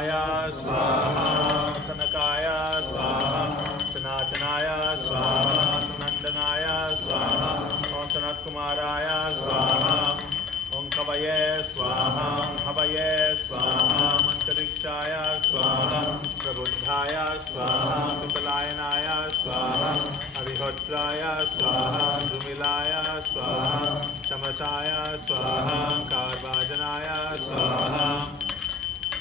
सनातनाय स्वाहा सनकाय स्वाहा सनातनाय स्वाहा सनंदनाय स्वाहा ओम सनत कुमाराय स्वाहा ओम कवये स्वाहा हवये स्वाहा अंतरिक्षाय स्वाहा प्रबुद्धाय स्वाहा विपलायनाय स्वाहा अभिहोत्राय स्वाहा द्रुमिलाय स्वाहा तमसाय स्वाहा कार्वाजनाय स्वाहा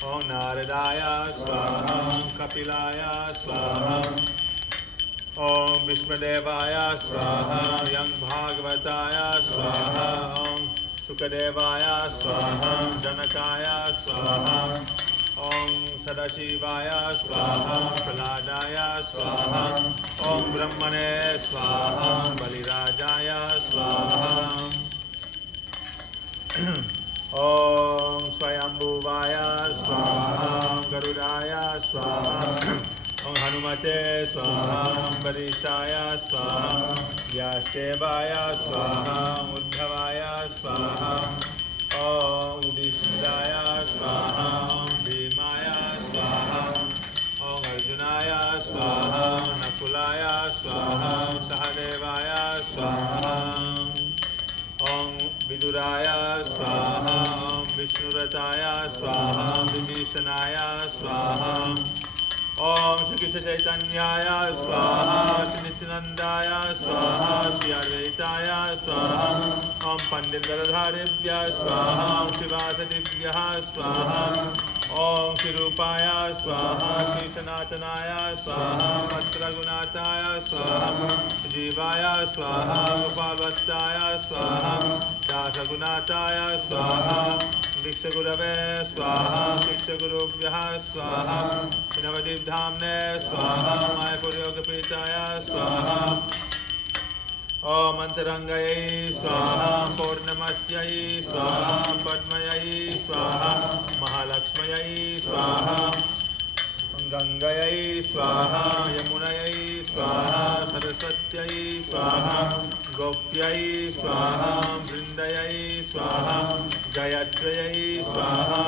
ओम नारदाय स्वाहा कपिलाय स्वाहा ओम विष्णुदेवाय स्वाहा यं भागवताय स्वाहा ओम शुकदेवाय स्वाहा जनकाय स्वाहा ओम सदाशिवाय स्वाहा प्रहलादाय स्वाहा ओम ब्रह्मणे स्वाहा बलिराजाय स्वाहा ओम स्वयंभुवाय स्वाहा गरुडाय स्वाहा ओम हनुमते स्वाहा अम्बरीशाय स्वाहा व्यासदेवाय स्वाहा उद्धवाय स्वाहा ओम युधिष्ठिराय स्वाहा ओम भीमाय स्वाहा ओम अर्जुनाय स्वाहा नकुलाय स्वाहा सहदेवाय स्वाहा ओम विदुराय स्वाहा ओम विष्णुरताय स्वाहा विभीषणाय स्वाहा ओम श्री कृष्ण चैतन्याय स्वाहा श्री नित्यानंदाय स्वाहा श्री अद्वैताय स्वाहा ओम पंडित गदाधरेभ्यः स्वाहा ओम शिवासदिभ्यः स्वाहा ओम श्री रूपाय स्वाहा श्री सनातनाय स्वाहा भद्रगुणाताय स्वाहा जीवाय स्वाहा गोपालवत्ताय स्वाहा दासगुणाताय स्वाहा भिक्षुगुरवे स्वाहा भिक्षुगुरुभ्यः स्वाहा नवदीपधाम्ने स्वाहा मायापुरयोगपीठाय स्वाहा ओम अंतरंगयै स्वाहा पौर्णमस्यै स्वाहा पद्मयै स्वाहा महालक्ष्म्यै स्वाहा गंगयै स्वाहा यमुनयै स्वाहा सरस्वत्यै स्वाहा गोप्यै स्वाहा वृंदयै स्वाहा गायत्र्यै स्वाहा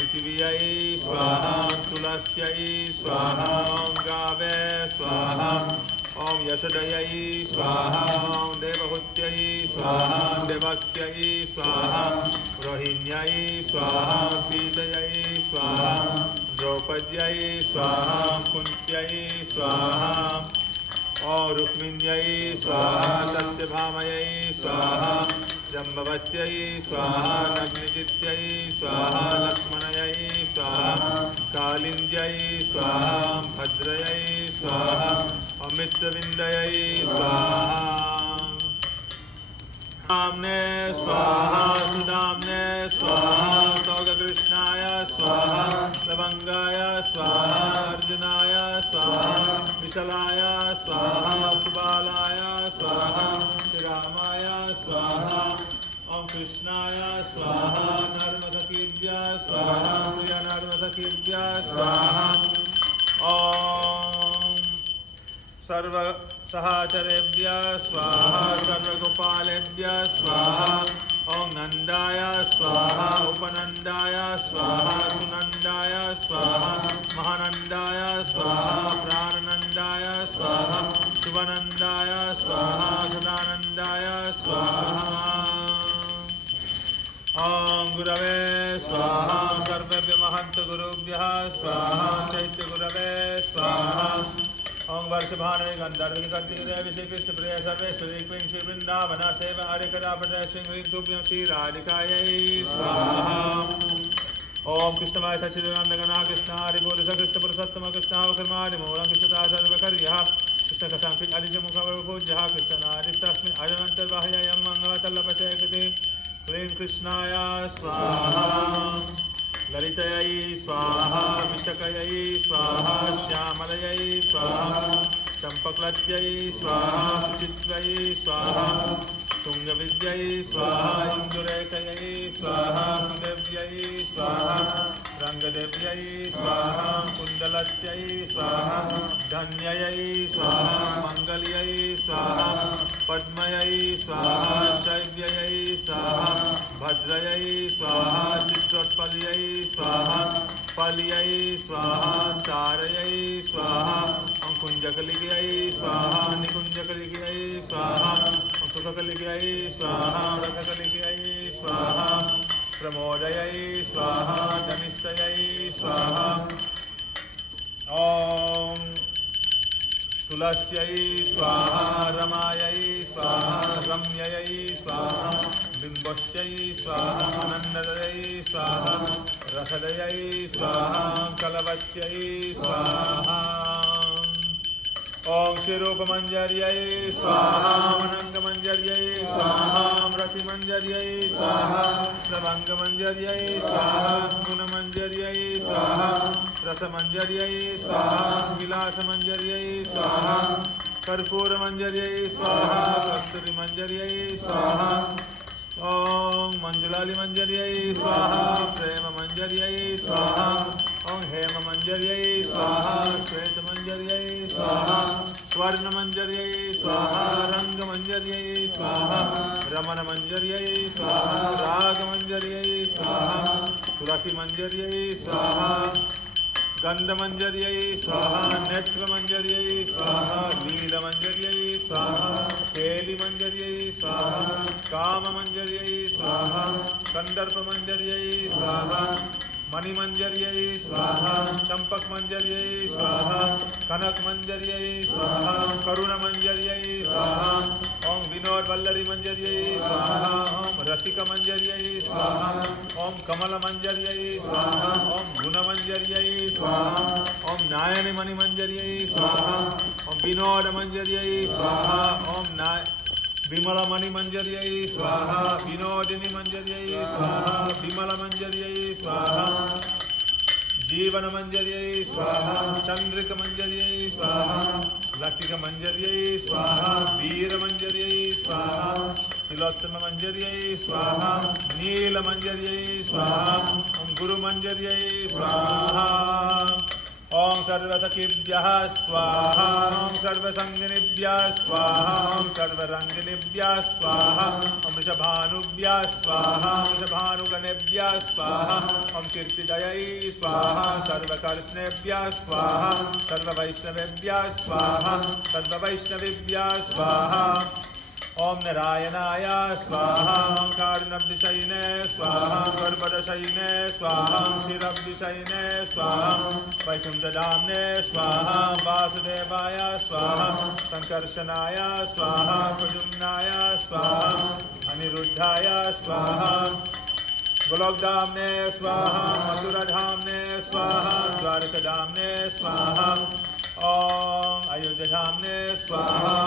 पृथिव्यै स्वाहा तुलस्यै स्वाहा गावे स्वाहा ओम यशोदयै स्वाहा ओम देवहूत्यै स्वाहा देवक्यै स्वाहा रोहिण्यै स्वाहा सीतयै स्वाहा द्रौपद्यै स्वाहा कुन्त्यै स्वाहा ओम रुक्मिण्यै स्वाहा सत्यभामयै स्वाहा जम्बवत्यै स्वाहा नग्नजित्यै स्वाहा लक्ष्मणयै स्वाहा कालिन्द्यै स्वाहा भद्रयै स्वाहा अमित्रविन्दयै स्वाहा दाम्ने स्वाहा सुदाम्ने स्वाहा तौगकृष्णाय स्वाहा लवंगाय स्वाहा अर्जुनाय स्वाहा विशलाय स्वाहा सुबालाय स्वाहा रामाय स्वाहा ओम कृष्णाय स्वाहा नर्मसखीभ्यः स्वाहा प्रिय नर्मसखीभ्यः स्वाहा ओम सर्व सहचरेभ्यः स्वाहा सर्वगोपालेभ्यः स्वाहा ओम नंदाय स्वाहा उपनंदाय स्वाहा सुनंदाय स्वाहा महानंदाय स्वाहा प्राणनंदाय स्वाहा शुभनंदाय स्वाहा सदानंदाय स्वाहा ओम गुरवे स्वाहा सर्वेभ्यो महंत गुरुभ्यः स्वाहा चैत्य गुरवे स्वाहा ओम वर्षभाने गंधर्व कर्तिरे श्री कृष्ण प्रिय सर्वेश्वरी क्वीं श्री वृंदावन सेवा हरिकदा प्रदय सिंह तुभ्यं श्री राधिकायै स्वाहा ओम कृष्णमाय सच्चिदानंद कृष्ण हरि पुरुष कृष्ण पुरुषोत्तम कृष्ण कर्मादि मूलम कृष्णता सर्वकर्यः कृष्ण कथांकित आदित्य मुखपूज्यः कृष्ण नारिस्तस्मिन् अजनन्तर्बाह्यं मंगलतलपते कृते क्लीं कृष्णाय स्वाहा ललितयै स्वाहा विशकयै स्वाहा श्यामलयै स्वाहा चंपकलत्यै स्वाहा सुचित्रै स्वाहा तुंगविद्यै स्वाहा इंदुरेखयै स्वाहा सुदेव्यै स्वाहा रंगदेव्यै स्वाहा कुंडलत्यै स्वाहा धन्ययै स्वाहा मंगल्यै स्वाहा पद्मयै स्वाहा शैव्ययै स्वाहा भद्रयै स्वाहा चित्रोत्पल्यै स्वाहा पल्यै कलिकाय स्वाहा निकुंज कलिकाय स्वाहा सुख कलिकाय स्वाहा रथ कलिकाय स्वाहा प्रमोदयाय स्वाहा धनिष्ठयाय स्वाहा ओम तुलस्यै स्वाहा रमायै स्वाहा रम्यै स्वाहा बिंबस्यै स्वाहा आनंदयै स्वाहा रसदयै स्वाहा कलवत्यै स्वाहा ओम शिरोपमंजर्यै स्वाहा मनंगमंजर्यै स्वाहा रतिमंजर्यै स्वाहा प्रभंगमंजर्यै स्वाहा गुणमंजर्यै स्वाहा रसमंजर्यै स्वाहा विलासमंजर्यै स्वाहा कर्पूरमंजर्यै स्वाहा कस्तूरिमंजर्यै स्वाहा ओम मंजुलाली मंजर्यै स्वाहा प्रेम मंजर्यै स्वाहा ओम हेम मंजर्यै स्वाहा श्वेत मंजर्यै स्वाहा स्वर्ण मंजर्यै स्वाहा रंग मंजर्यै स्वाहा रमण मंजर्यै स्वाहा राग मंजर्यै स्वाहा तुलसी मंजर्यै स्वाहा गंध मंजर्यै स्वाहा नेत्र मंजर्यै स्वाहा लील मंजर्यै स्वाहा केली मंजर्यै स्वाहा काम मंजर्यै स्वाहा कंदर्प मंजर्यै स्वाहा मणि मंजर्यै स्वाहा चंपक मंजर्यै स्वाहा कनक मंजर्यै स्वाहा करुण मंजर्यै स्वाहा ओम विनोद वल्लरी मंजर्यै स्वाहा ओम रसिक मंजर्यै स्वाहा ओम कमल मंजर्यै स्वाहा ओम गुण मंजर्यै स्वाहा ओम नायनि मणि मंजर्यै स्वाहा ओम विनोद मंजर्यै स्वाहा ओम विमल मणि मंजर्यै स्वाहा विनोदिनी मंजर्यै स्वाहा विमल मंजर्यै स्वाहा जीवन मंजर्यै स्वाहा चंद्रिक मंजर्यै स्वाहा लतिक मंजर्यै स्वाहा वीर मंजर्यै स्वाहा तिलोत्तम मंजर्यै स्वाहा नील मंजर्यै स्वाहा ओम गुरु मंजर्यै स्वाहा ओम सर्वसखिभ्यः स्वाहा ओम सर्वसंगिनीभ्यः स्वाहा ओम सर्वरंगिनीभ्यः स्वाहा ओम वृषभानुभ्यः स्वाहा वृषभानुगणेभ्यः स्वाहा ओम कीर्तिदयै स्वाहा सर्वकर्ष्णेभ्यः स्वाहा सर्ववैष्णवेभ्यः स्वाहा सर्ववैष्णवेभ्यः स्वाहा ओम नारायणाय स्वाहा ओम कारुण्यब्धिशयिने स्वाहा गर्भदशयिने स्वाहा क्षीरब्धिशयिने स्वाहा वैकुंठधाम्ने स्वाहा वासुदेवाय स्वाहा संकर्षणाय स्वाहा प्रद्युम्नाय स्वाहा अनिरुद्धाय स्वाहा गोलोकधाम्ने स्वाहा मथुराधाम्ने स्वाहा द्वारकाधाम्ने स्वाहा ओम अयोध्याधाम्ने स्वाहा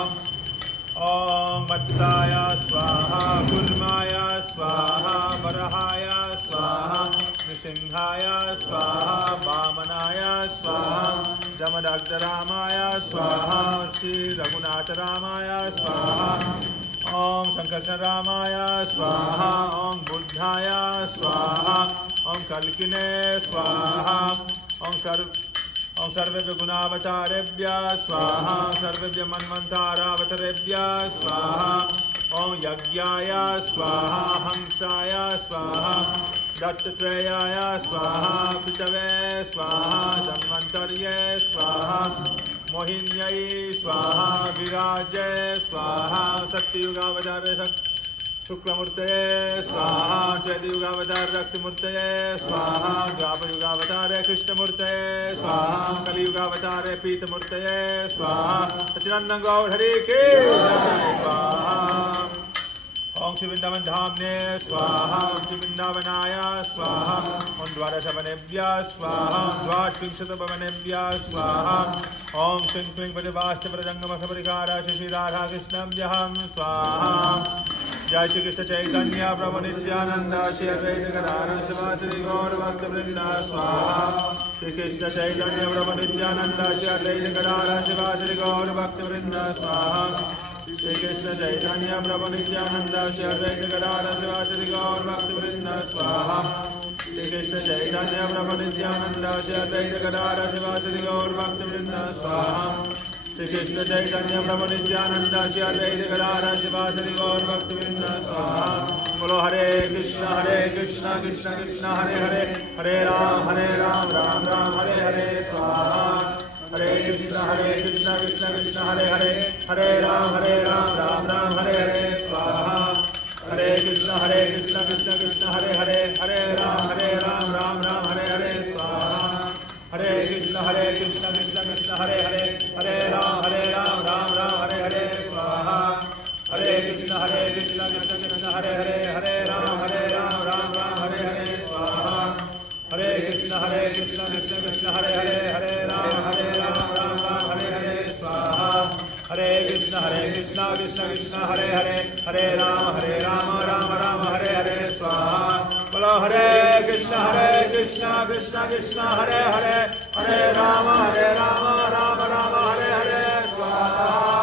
ओम मत्स्याय स्वाहा कूर्माय स्वाहा वराहाय स्वाहा नृसिंहाय स्वाहा वामनाय स्वाहा जमदग्धरामाय स्वाहा श्री रघुनाथरामाय स्वाहा ओम संकर्षणरामाय स्वाहा ओम बुद्धाय स्वाहा ओम कल्किने स्वाहा ओम सर्वेभ्य गुणावतारेभ्यः स्वाहा सर्वेभ्य मन्वन्तरावतारेभ्यः स्वाहा ओम यज्ञाय स्वाहा हंसाय स्वाहा दत्तात्रेयाय स्वाहा पितवे स्वाहा धन्वन्तर्ये स्वाहा मोहिन्यै स्वाहा विराजे स्वाहा सत्ययुगावतारे शुक्लमूर्तये स्वाहा चैतयुगावतार रक्तमूर्तये स्वाहा द्वापरयुगावतारे कृष्णमूर्तये स्वाहा कलियुगावतारे पीतमूर्तये स्वाहा सच्चिदानंद गौर हरि के जय स्वाहा ओम श्री वृंदावन धामने स्वाहा ओम श्री वृंदावनाय स्वाहा ओम द्वादशवनेभ्यः स्वाहा द्वात्रिंशतभवनेभ्यः स्वाहा ओम श्रीं क्लीं पतिवास्य प्रजंगमसपरिकार श्री राधा कृष्णभ्यहं स्वाहा जय श्री कृष्ण चैतन्य प्रभु नित्यानंद श्री अद्वैत गदाधर शिवासादि गौर भक्तवृंद स्वाहा श्री कृष्ण चैतन्य प्रभु नित्यानंद श्री अद्वैत गदाधर शिवासादि गौर भक्तवृंद स्वाहा श्री कृष्ण चैतन्य प्रभु नित्यानंद श्री अद्वैत गदाधर शिवासादि गौर भक्तवृंद स्वाहा श्री कृष्ण चैतन्य प्रभु नित्यानंद श्री अद्वैत गदाधर शिवासादि गौर भक्तवृंद स्वाहा श्री कृष्ण चैतन्य प्रभु नित्यानंद श्री अद्वैत गदाधर शिवासादि गौर भक्तवृंद स्वाहा बोलो हरे कृष्ण कृष्ण कृष्ण हरे हरे हरे राम राम राम हरे हरे स्वाहा Hare Krishna Krishna Krishna Hare Hare Hare Ram Ram Ram Hare Hare Swaha Hare Krishna Krishna Krishna Hare Hare Hare Ram Ram Hare Hare Swaha Hare Krishna Krishna Krishna Hare Hare Hare Ram Ram Hare Hare Swaha Hare Krishna Krishna Krishna Hare Hare Hare Ram Ram Hare Hare Swaha Hare Krishna Krishna Krishna Hare Hare Hare Ram Ram Hare Hare Swaha Hare Krishna Krishna Krishna Hare Hare Hare Ram Ram Hare Hare Swaha Bolo Hare Krishna Krishna Krishna Hare Hare Hare Ram Ram Hare Hare Swaha